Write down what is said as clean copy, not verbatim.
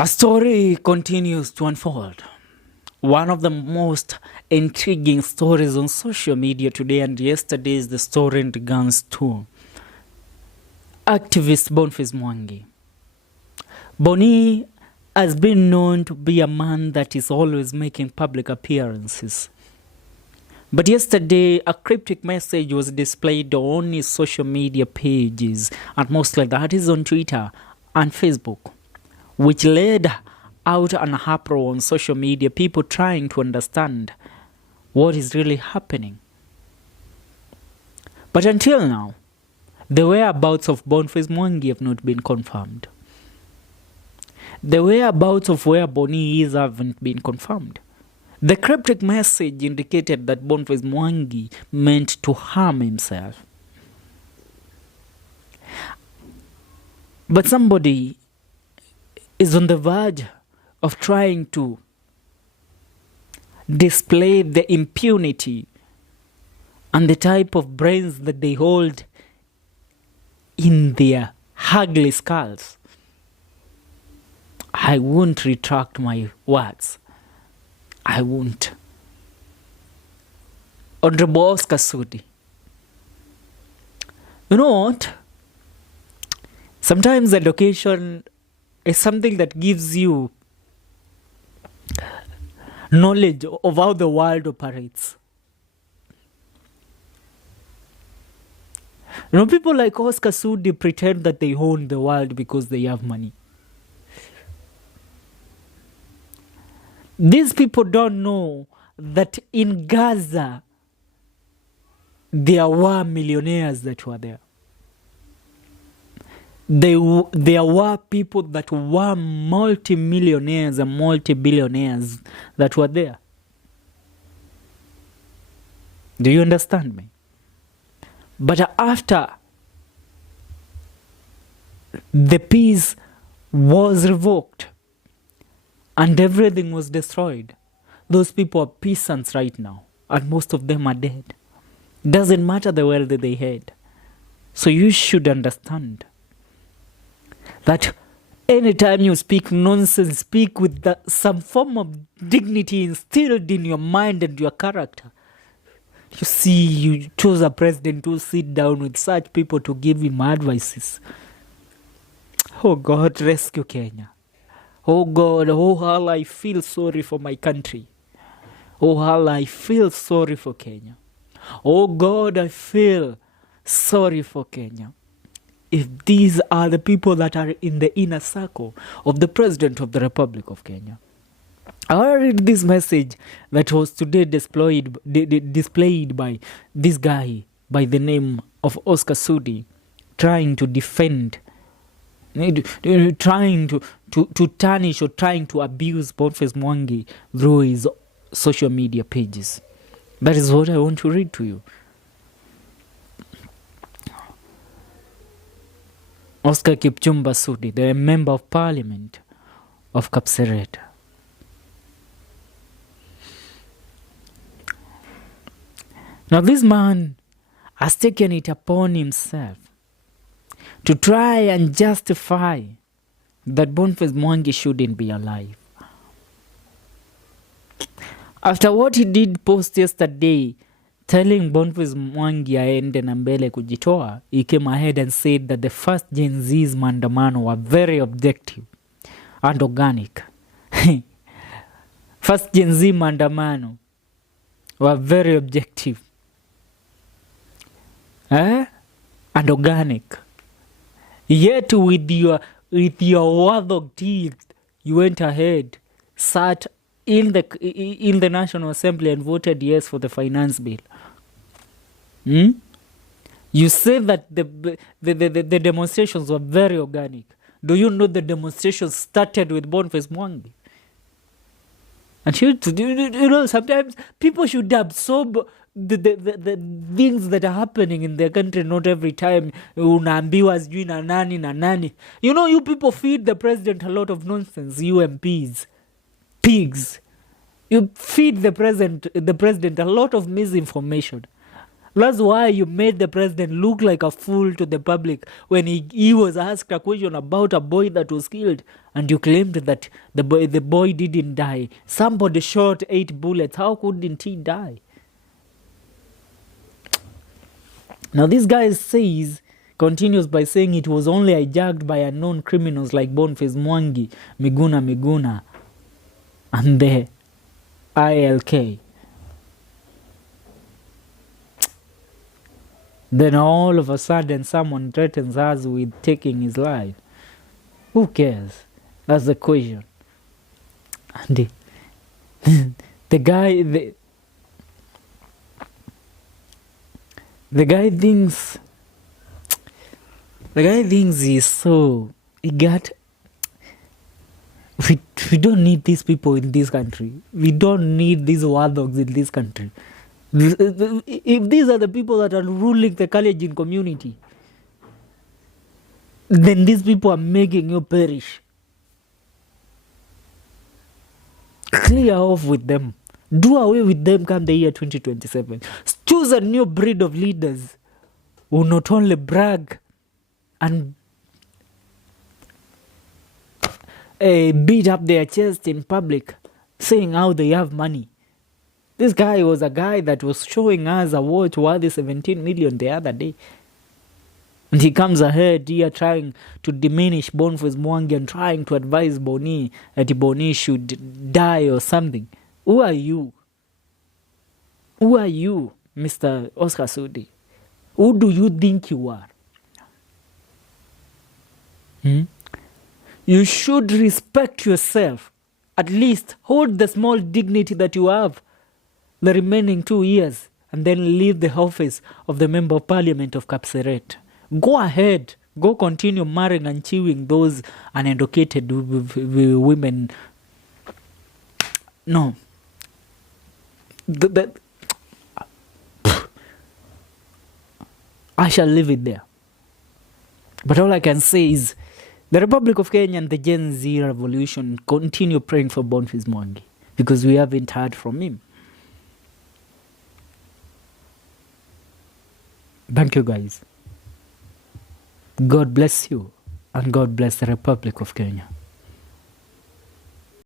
A story continues to unfold. One of the most intriguing stories on social media today and yesterday is the story in regards to activist Boniface Mwangi. Boni has been known to be a man that is always making public appearances. But yesterday, a cryptic message was displayed on his social media pages, and mostly that is on Twitter and Facebook, which led out an uproar on social media, people trying to understand what is really happening. But until now, the whereabouts of Boniface Mwangi have not been confirmed. The whereabouts of where Boni is haven't been confirmed. The cryptic message indicated that Boniface Mwangi meant to harm himself. But somebody is on the verge of trying to display the impunity and the type of brains that they hold in their ugly skulls. I won't retract my words. I won't. Honorable Oscar Sudi. You know what? Sometimes education is something that gives you knowledge of how the world operates. You know, people like Oscar Sudi pretend that they own the world because they have money. These people don't know that in Gaza, there were millionaires that were there. There were people that were multi-millionaires and multi-billionaires that were there. Do you understand me? But after the peace was revoked and everything was destroyed, those people are peasants right now, and most of them are dead. Doesn't matter the wealth that they had. So you should understand that anytime you speak nonsense, speak with some form of dignity instilled in your mind and your character. You see, you chose a president to sit down with such people to give him advices. Oh God, rescue Kenya. Oh God, oh how I feel sorry for my country. Oh how I feel sorry for Kenya. Oh God, I feel sorry for Kenya. If these are the people that are in the inner circle of the President of the Republic of Kenya. I read this message that was today displayed by this guy by the name of Oscar Sudi, trying to defend, trying to tarnish or trying to abuse Boniface Mwangi through his social media pages. That is what I want to read to you. Oscar Kipchumba Sudi, the Member of Parliament of Kapseret. Now this man has taken it upon himself to try and justify that Boniface Mwangi shouldn't be alive. After what he did post yesterday, telling Boniface Mwangi aende na mbele kujitoa, he came ahead and said that the first Gen Z's maandamano were very objective and organic. First Gen Z maandamano were very objective and organic. Yet with your warthog teeth, you went ahead, sat in the National Assembly and voted yes for the finance bill. You say that the demonstrations were very organic. Do you know the demonstrations started with Boniface Mwangi? And you know, sometimes people should absorb the things that are happening in their country, not every time unaambiwa sijui na nani. You know, you people feed the president a lot of nonsense, you MPs. Pigs. You feed the president a lot of misinformation. That's why you made the president look like a fool to the public when he was asked a question about a boy that was killed, and you claimed that the boy didn't die. Somebody shot 8 bullets. How couldn't he die? Now this guy continues by saying it was only hijacked by unknown criminals like Boniface Mwangi, Miguna, and the ILK. Then all of a sudden someone threatens us with taking his life. Who cares? That's the question. And the guy thinks he's so... we don't need these people in this country. We don't need these warthogs in this country. If these are the people that are ruling the Kalenjin community, then these people are making you perish. Clear off with them. Do away with them come the year 2027. Choose a new breed of leaders who not only brag and beat up their chest in public, saying how they have money. This guy was a guy that was showing us a watch worth 17 million the other day. And he comes ahead here trying to diminish Boniface Mwangi and trying to advise Boni that Boni should die or something. Who are you? Who are you, Mr. Oscar Sudi? Who do you think you are? You should respect yourself. At least hold the small dignity that you have the remaining 2 years, and then leave the office of the Member of Parliament of Kapseret. Go ahead. Go continue marrying and chewing those uneducated women. No. I shall leave it there. But all I can say is the Republic of Kenya and the Gen Z revolution continue praying for Boniface Mwangi, because we haven't heard from him. Thank you, guys. God bless you, and God bless the Republic of Kenya.